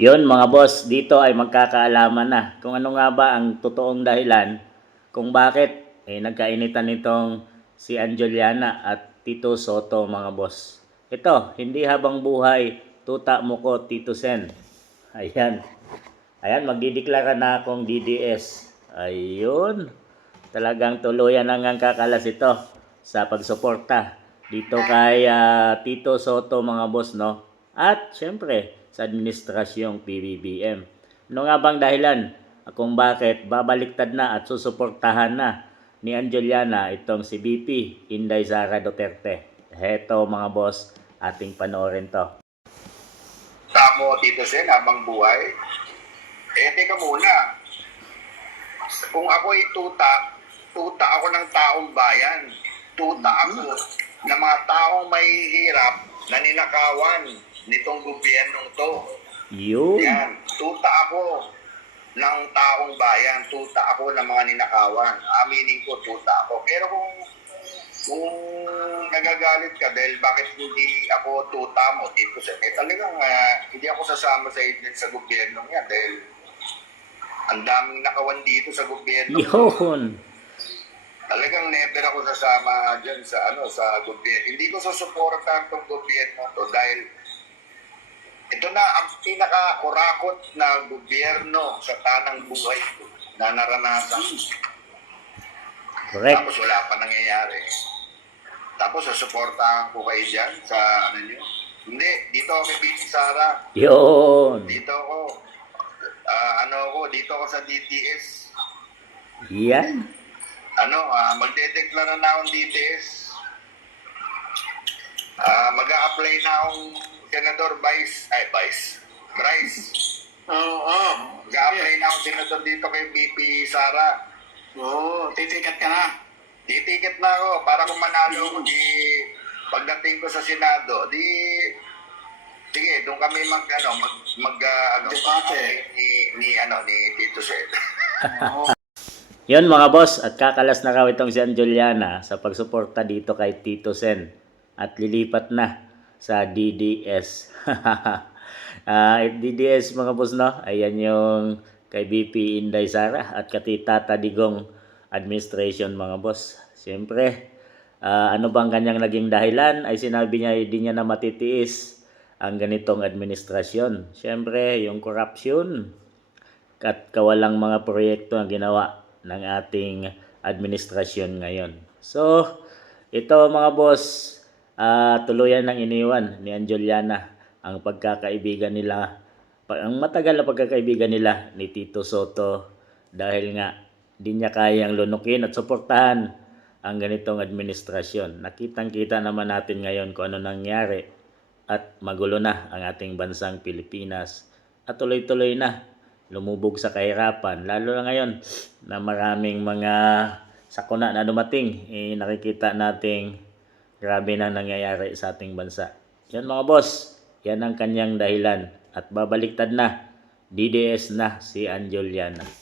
Yun mga boss, dito ay magkakaalaman na kung ano nga ba ang totoong dahilan kung bakit eh, nagkainitan nitong si Angeliana at Tito Soto mga boss. Ito, hindi habang buhay, tuta mo ko Tito Sen. Ayan. Ayan, magdideklara na akong DDS. Ayun. Talagang tuluyan na ngang kakalas ito sa pagsuporta dito kay ah, Tito Soto mga boss no. At syempre sa administrasyong PBBM. Ano nga bang dahilan kung bakit babaliktad na at susuportahan na ni Angeliana itong si BP Inday Sara Duterte. Heto mga boss, ating panoorin to. Tamo, Tito Sen, habang buhay. Eh, teka muna. Kung ako'y tuta, tuta ako ng taong bayan. Tuta ako ng mga taong may hirap na ninakawan nitong gobyernong to. Yun. Yan. Tuta ako ng taong bayan. Tuta ako ng mga ninakawan. Aminin ko, tuta ako. Pero kung kung nagagalit ka dahil bakit hindi ako tuta mo dito sa eh talagang ah, hindi ako sasama sa sa gobyerno niya dahil ang daming nakawan dito sa gobyerno. Yun. Talagang sasama diyan sa ano sa gobyerno. Hindi ko susuportahan tong gobyerno to dahil ito na ang pinaka-kurakot na gobyerno sa tanang buhay ko na naranasan. Correct. Tapos wala pa nangyayari. Tapos susuportahan ko kayo dyan sa ano nyo. Hindi, dito ako kay Bibi Sara. Yun. Dito ako. Ah, ano ako, dito ako sa DTS. Yan. Ano, ah, magdedeklara na akong DTS. Ah, mag-a-apply na akong Senador Vice, ay Vice, Bryce. Oo. Mag-a-apply na akong Senador dito kay BP Sara. Oo, titikat ka na. Titiket na ako para kung manalo ako di pagdating ko sa Senado, di sige, doon kami mag ano, mag, mag ah, ano, Debate. ni, ni ano ni Tito Sel. Yun mga boss, at kakalas na raw itong si Angeliana sa pagsuporta dito kay Tito Sen at lilipat na sa DDS. Ah, DDS mga boss no, ayan yung kay BP Inday Sara at kay Tata Digong administration mga boss. Siyempre, ah, ano bang kanyang naging dahilan ay sinabi niya hindi niya na matitiis ang ganitong administrasyon. Siyempre, yung corruption, at kawalang mga proyekto na ginawa ng ating administrasyon ngayon. So, ito mga boss, ah, tuluyan ng iniwan ni Angeliana ang pagkakaibigan nila, ang matagal na pagkakaibigan nila ni Tito Soto dahil nga di niya kayang lunukin at suportahan ang ganitong administrasyon. Nakitang-kita naman natin ngayon kung ano nangyari at magulo na ang ating bansang Pilipinas at tuloy-tuloy na lumubog sa kahirapan lalo na ngayon na maraming mga sakuna na dumating eh, nakikita nating grabe na nangyayari sa ating bansa. Yan mga boss yan ang kanyang dahilan at babaliktad na. DDS na si Angeliana